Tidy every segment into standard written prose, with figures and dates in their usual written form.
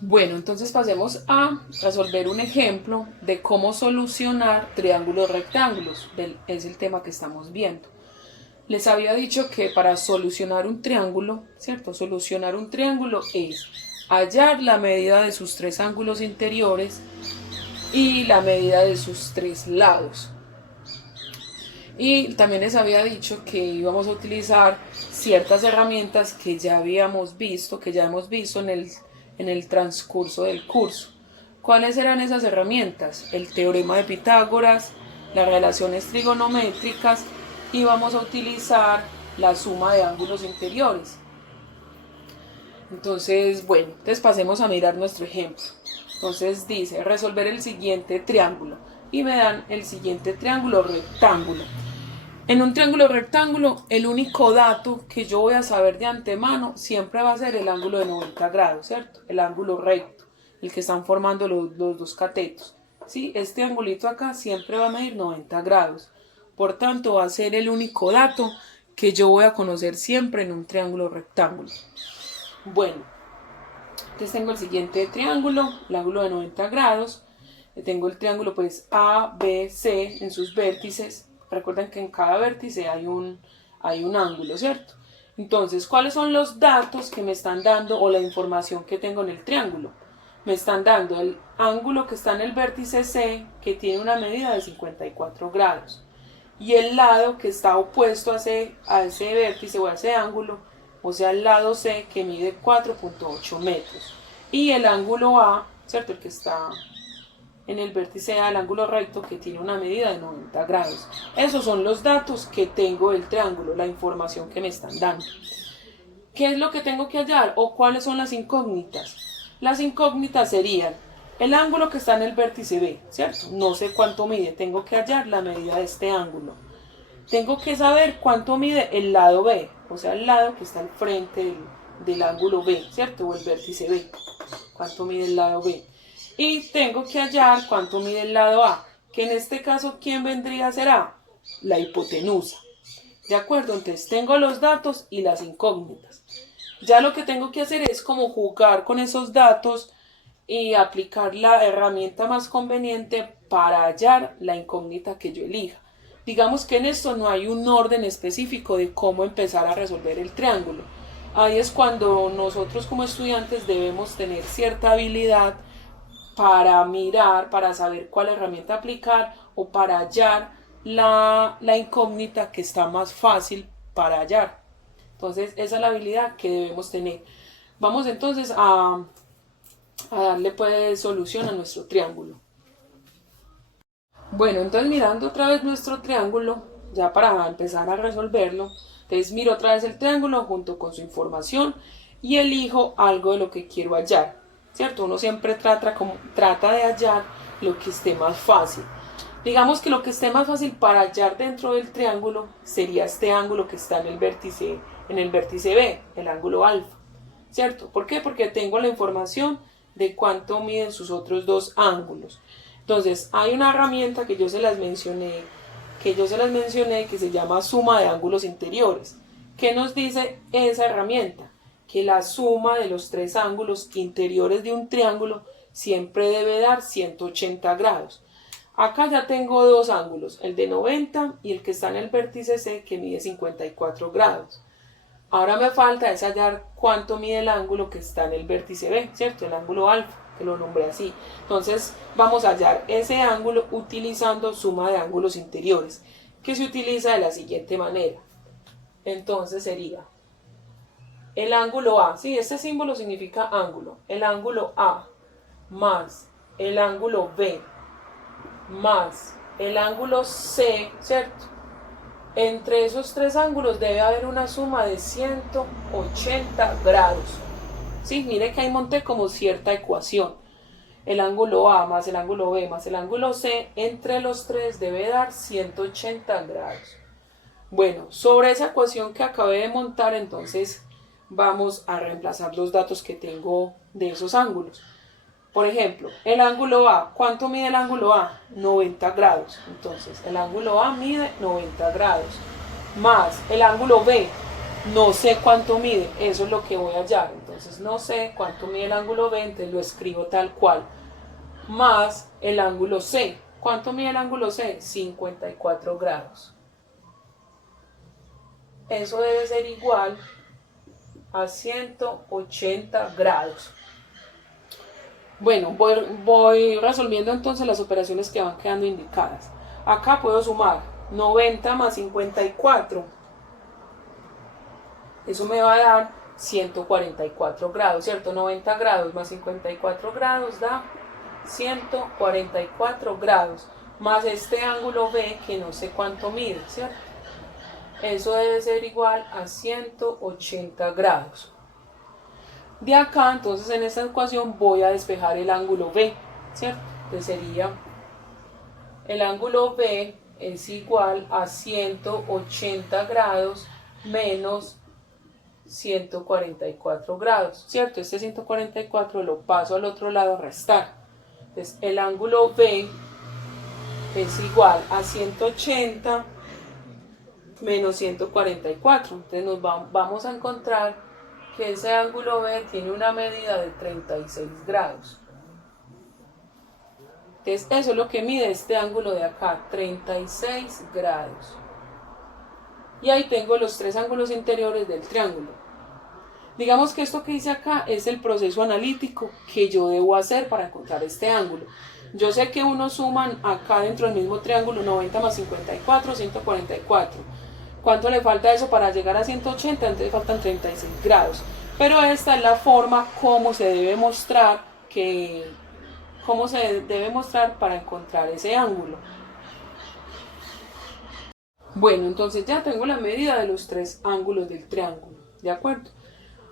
Bueno, entonces pasemos a resolver un ejemplo de cómo solucionar triángulos rectángulos. Es el tema que estamos viendo. Les había dicho que para solucionar un triángulo, ¿cierto? Solucionar un triángulo es hallar la medida de sus tres ángulos interiores y la medida de sus tres lados. Y también les había dicho que íbamos a utilizar ciertas herramientas que ya habíamos visto, que ya hemos visto en el transcurso del curso. ¿Cuáles eran esas herramientas? El teorema de Pitágoras, las relaciones trigonométricas y vamos a utilizar la suma de ángulos interiores. Entonces, bueno, entonces pasemos a mirar nuestro ejemplo. Entonces dice, resolver el siguiente triángulo y me dan el siguiente triángulo rectángulo. En un triángulo rectángulo, el único dato que yo voy a saber de antemano siempre va a ser el ángulo de 90 grados, ¿cierto? El ángulo recto, el que están formando los dos catetos. ¿Sí? Este angulito acá siempre va a medir 90 grados. Por tanto, va a ser el único dato que yo voy a conocer siempre en un triángulo rectángulo. Bueno, entonces tengo el siguiente triángulo, el ángulo de 90 grados. Tengo el triángulo pues A, B, C en sus vértices. Recuerden que en cada vértice hay un ángulo, ¿cierto? Entonces, ¿cuáles son los datos que me están dando o la información que tengo en el triángulo? Me están dando el ángulo que está en el vértice C, que tiene una medida de 54 grados. Y el lado que está opuesto a ese vértice o a ese ángulo, o sea, el lado C, que mide 4.8 metros. Y el ángulo A, ¿cierto? El que está en el vértice A, el ángulo recto, que tiene una medida de 90 grados. Esos son los datos que tengo del triángulo, la información que me están dando. ¿Qué es lo que tengo que hallar o cuáles son las incógnitas? Las incógnitas serían el ángulo que está en el vértice B, ¿cierto? No sé cuánto mide, tengo que hallar la medida de este ángulo. Tengo que saber cuánto mide el lado B, o sea, el lado que está al frente del ángulo B, ¿cierto? O el vértice B. ¿Cuánto mide el lado B? Y tengo que hallar cuánto mide el lado A, que en este caso, ¿quién vendría a ser A? La hipotenusa. ¿De acuerdo? Entonces tengo los datos y las incógnitas. Ya lo que tengo que hacer es como jugar con esos datos y aplicar la herramienta más conveniente para hallar la incógnita que yo elija. Digamos que en esto no hay un orden específico de cómo empezar a resolver el triángulo. Ahí es cuando nosotros como estudiantes debemos tener cierta habilidad para mirar, para saber cuál herramienta aplicar o para hallar la incógnita que está más fácil para hallar. Entonces esa es la habilidad que debemos tener. Vamos entonces a darle pues solución a nuestro triángulo. Bueno, entonces mirando otra vez nuestro triángulo, ya para empezar a resolverlo, entonces miro otra vez el triángulo junto con su información y elijo algo de lo que quiero hallar, ¿cierto? Uno siempre trata de hallar lo que esté más fácil. Digamos que lo que esté más fácil para hallar dentro del triángulo sería este ángulo que está en el vértice B, el ángulo alfa, ¿cierto? ¿Por qué? Porque tengo la información de cuánto miden sus otros dos ángulos. Entonces, hay una herramienta que yo se las mencioné, que se llama suma de ángulos interiores. ¿Qué nos dice esa herramienta? Que la suma de los tres ángulos interiores de un triángulo siempre debe dar 180 grados. Acá ya tengo dos ángulos, el de 90 y el que está en el vértice C, que mide 54 grados. Ahora me falta es hallar cuánto mide el ángulo que está en el vértice B, ¿cierto? El ángulo alfa, que lo nombré así. Entonces vamos a hallar ese ángulo utilizando suma de ángulos interiores, que se utiliza de la siguiente manera. Entonces sería el ángulo A, sí, este símbolo significa ángulo, el ángulo A más el ángulo B más el ángulo C, ¿cierto? Entre esos tres ángulos debe haber una suma de 180 grados. Sí, mire que ahí monté como cierta ecuación. El ángulo A más el ángulo B más el ángulo C, entre los tres debe dar 180 grados. Bueno, sobre esa ecuación que acabé de montar, entonces vamos a reemplazar los datos que tengo de esos ángulos. Por ejemplo, el ángulo A, ¿cuánto mide el ángulo A? 90 grados. Entonces, el ángulo A mide 90 grados. Más el ángulo B, no sé cuánto mide, eso es lo que voy a hallar. Entonces, entonces no sé cuánto mide el ángulo B, entonces lo escribo tal cual, más el ángulo C. ¿Cuánto mide el ángulo C? 54 grados. Eso debe ser igual a 180 grados. Bueno, voy resolviendo entonces las operaciones que van quedando indicadas. Acá puedo sumar 90 más 54. Eso me va a dar 144 grados, ¿cierto? 90 grados más 54 grados da 144 grados. Más este ángulo B que no sé cuánto mide, ¿cierto? Eso debe ser igual a 180 grados. De acá, entonces, en esta ecuación voy a despejar el ángulo B, ¿cierto? Entonces sería, el ángulo B es igual a 180 grados menos 144 grados, ¿cierto? Este 144 lo paso al otro lado a restar. Entonces, el ángulo B es igual a 180 menos 144. Entonces vamos a encontrar que ese ángulo B tiene una medida de 36 grados. Entonces eso es lo que mide este ángulo de acá, 36 grados. Y ahí tengo los tres ángulos interiores del triángulo. Digamos que esto que hice acá es el proceso analítico que yo debo hacer para encontrar este ángulo. Yo sé que uno suman acá dentro del mismo triángulo 90 más 54, 144. ¿Cuánto le falta a eso para llegar a 180? Entonces faltan 36 grados. Pero esta es la forma como se debe mostrar para encontrar ese ángulo. Bueno, entonces ya tengo la medida de los tres ángulos del triángulo, ¿de acuerdo?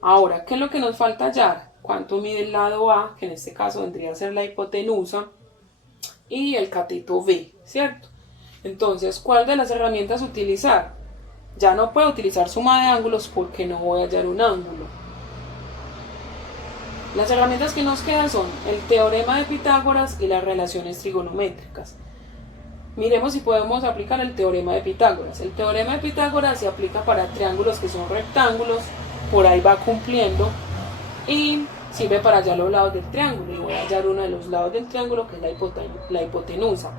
Ahora, ¿qué es lo que nos falta hallar? ¿Cuánto mide el lado A, que en este caso vendría a ser la hipotenusa, y el cateto B, ¿cierto? Entonces, ¿cuál de las herramientas utilizar? Ya no puedo utilizar suma de ángulos porque no voy a hallar un ángulo. Las herramientas que nos quedan son el teorema de Pitágoras y las relaciones trigonométricas. Miremos si podemos aplicar el teorema de Pitágoras. El teorema de Pitágoras se aplica para triángulos que son rectángulos, por ahí va cumpliendo, y sirve para hallar los lados del triángulo. Y voy a hallar uno de los lados del triángulo, que es la hipotenusa.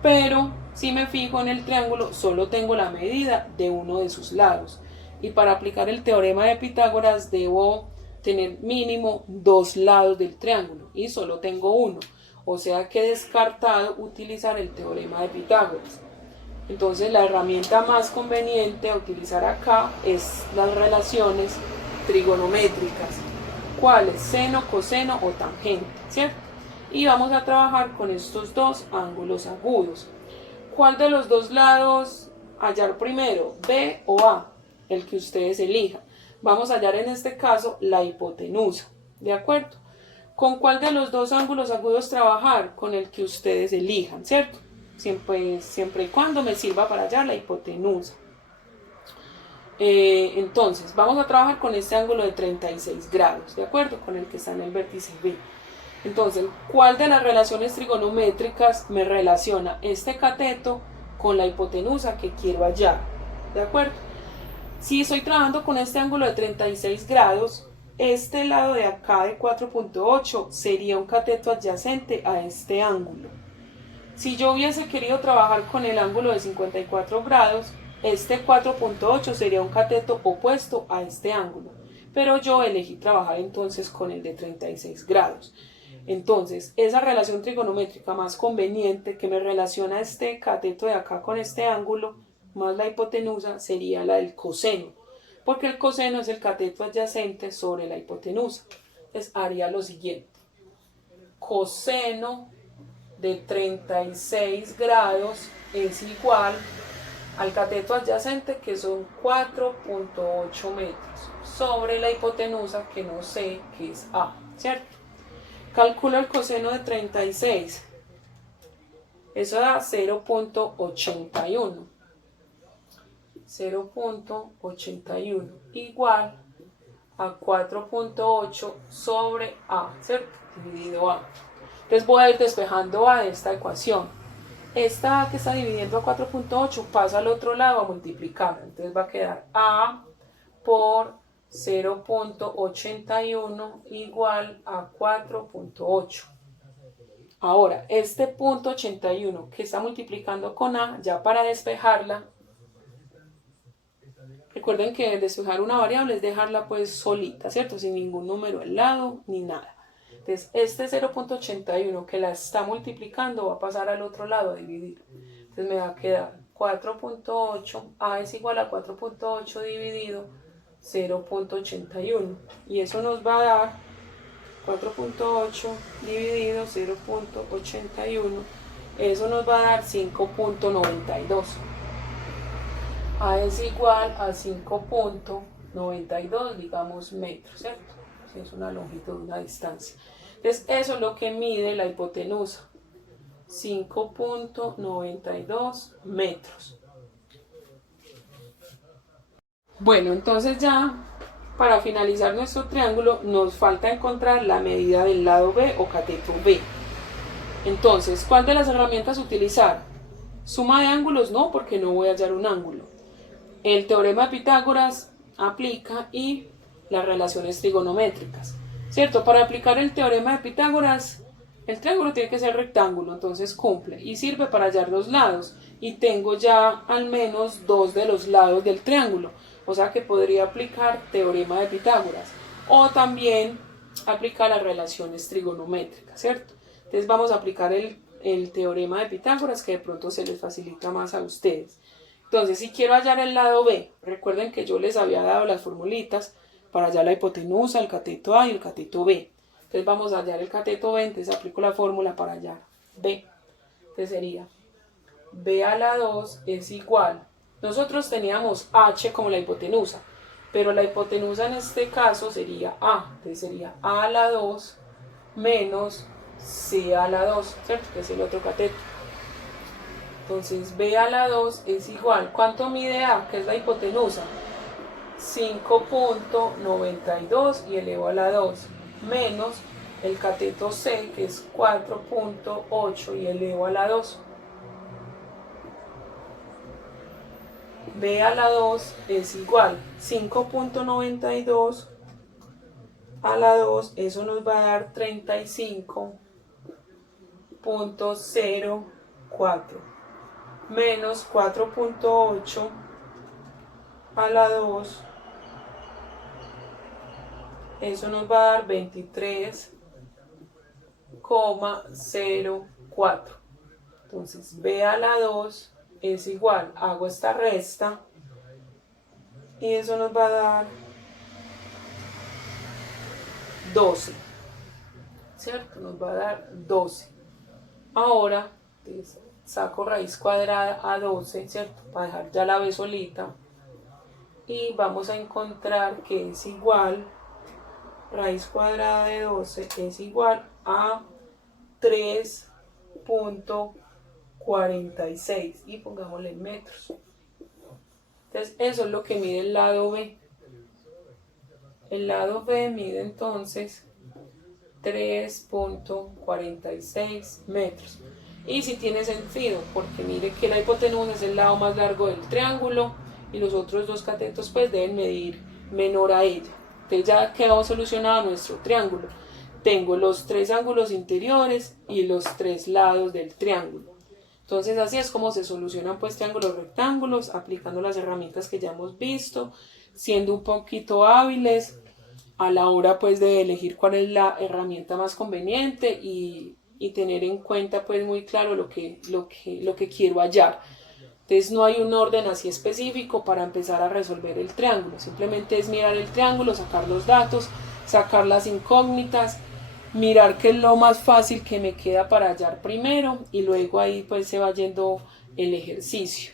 Pero si me fijo en el triángulo, solo tengo la medida de uno de sus lados. Y para aplicar el teorema de Pitágoras debo tener mínimo dos lados del triángulo y solo tengo uno. O sea que he descartado utilizar el teorema de Pitágoras. Entonces la herramienta más conveniente a utilizar acá es las relaciones trigonométricas. ¿Cuáles? Seno, coseno o tangente, ¿cierto? Y vamos a trabajar con estos dos ángulos agudos. ¿Cuál de los dos lados hallar primero? ¿B o A? El que ustedes elijan. Vamos a hallar en este caso la hipotenusa, ¿de acuerdo? ¿Con cuál de los dos ángulos agudos trabajar? Con el que ustedes elijan, ¿cierto? Siempre y cuando me sirva para hallar la hipotenusa. Entonces, vamos a trabajar con este ángulo de 36 grados, ¿de acuerdo? Con el que está en el vértice B. Entonces, ¿cuál de las relaciones trigonométricas me relaciona este cateto con la hipotenusa que quiero hallar? ¿De acuerdo? Si estoy trabajando con este ángulo de 36 grados, este lado de acá de 4.8 sería un cateto adyacente a este ángulo. Si yo hubiese querido trabajar con el ángulo de 54 grados, este 4.8 sería un cateto opuesto a este ángulo. Pero yo elegí trabajar entonces con el de 36 grados. Entonces, esa relación trigonométrica más conveniente que me relaciona este cateto de acá con este ángulo, más la hipotenusa, sería la del coseno, porque el coseno es el cateto adyacente sobre la hipotenusa. Entonces haría lo siguiente: coseno de 36 grados es igual al cateto adyacente, que son 4.8 metros, sobre la hipotenusa, que no sé qué es A, ¿cierto? Calculo el coseno de 36, eso da 0.81. 0.81 igual a 4.8 sobre A, ¿cierto? Dividido A. Entonces voy a ir despejando A de esta ecuación. Esta A que está dividiendo a 4.8 pasa al otro lado a multiplicar. Entonces va a quedar A por 0.81 igual a 4.8. Ahora, este punto 81 que está multiplicando con A, ya para despejarla, recuerden que despejar una variable es dejarla pues solita, ¿cierto? Sin ningún número al lado ni nada. Entonces, este 0.81 que la está multiplicando va a pasar al otro lado a dividir. Entonces me va a quedar 4.8, A es igual a 4.8 dividido 0.81. Y eso nos va a dar 4.8 dividido 0.81. Eso nos va a dar 5.92. A es igual a 5.92, digamos, metros, ¿cierto? Es una longitud, una distancia. Entonces, eso es lo que mide la hipotenusa. 5.92 metros. Bueno, entonces ya para finalizar nuestro triángulo nos falta encontrar la medida del lado B o cateto B. Entonces, ¿cuál de las herramientas utilizar? Suma de ángulos no, porque no voy a hallar un ángulo. El teorema de Pitágoras aplica y las relaciones trigonométricas, ¿cierto? Para aplicar el teorema de Pitágoras, el triángulo tiene que ser rectángulo, entonces cumple y sirve para hallar los lados. Y tengo ya al menos dos de los lados del triángulo, o sea que podría aplicar teorema de Pitágoras o también aplicar las relaciones trigonométricas, ¿cierto? Entonces vamos a aplicar el teorema de Pitágoras, que de pronto se les facilita más a ustedes. Entonces, si quiero hallar el lado B, recuerden que yo les había dado las formulitas para hallar la hipotenusa, el cateto A y el cateto B. Entonces vamos a hallar el cateto B, entonces aplico la fórmula para hallar B. Entonces sería B a la 2 es igual. Nosotros teníamos H como la hipotenusa, pero la hipotenusa en este caso sería A. Entonces sería A a la 2 menos C a la 2, ¿cierto? Que es el otro cateto. Entonces B a la 2 es igual. ¿Cuánto mide A? Que es la hipotenusa. 5.92 y elevo a la 2 menos el cateto C, que es 4.8 y elevo a la 2. B a la 2 es igual 5.92 a la 2, eso nos va a dar 35.04 menos 4.8 a la 2, eso nos va a dar 23,04. Entonces B a la 2 es igual, hago esta resta y eso nos va a dar 12, ¿cierto? Nos va a dar 12. Ahora saco raíz cuadrada a 12, ¿cierto? Para dejar ya la B solita. Y vamos a encontrar que es igual, raíz cuadrada de 12 es igual a 3.46 y pongámosle en metros. Entonces eso es lo que mide el lado B. El lado B mide entonces 3.46 metros. Y si tiene sentido, porque mire que la hipotenusa es el lado más largo del triángulo y los otros dos catetos pues deben medir menor a ella. Entonces ya quedó solucionado nuestro triángulo. Tengo los tres ángulos interiores y los tres lados del triángulo. Entonces así es como se solucionan pues triángulos rectángulos, aplicando las herramientas que ya hemos visto, siendo un poquito hábiles a la hora pues de elegir cuál es la herramienta más conveniente y tener en cuenta pues muy claro lo que quiero hallar. Entonces no hay un orden así específico para empezar a resolver el triángulo, simplemente es mirar el triángulo, sacar los datos, sacar las incógnitas, mirar qué es lo más fácil que me queda para hallar primero y luego ahí pues se va yendo el ejercicio.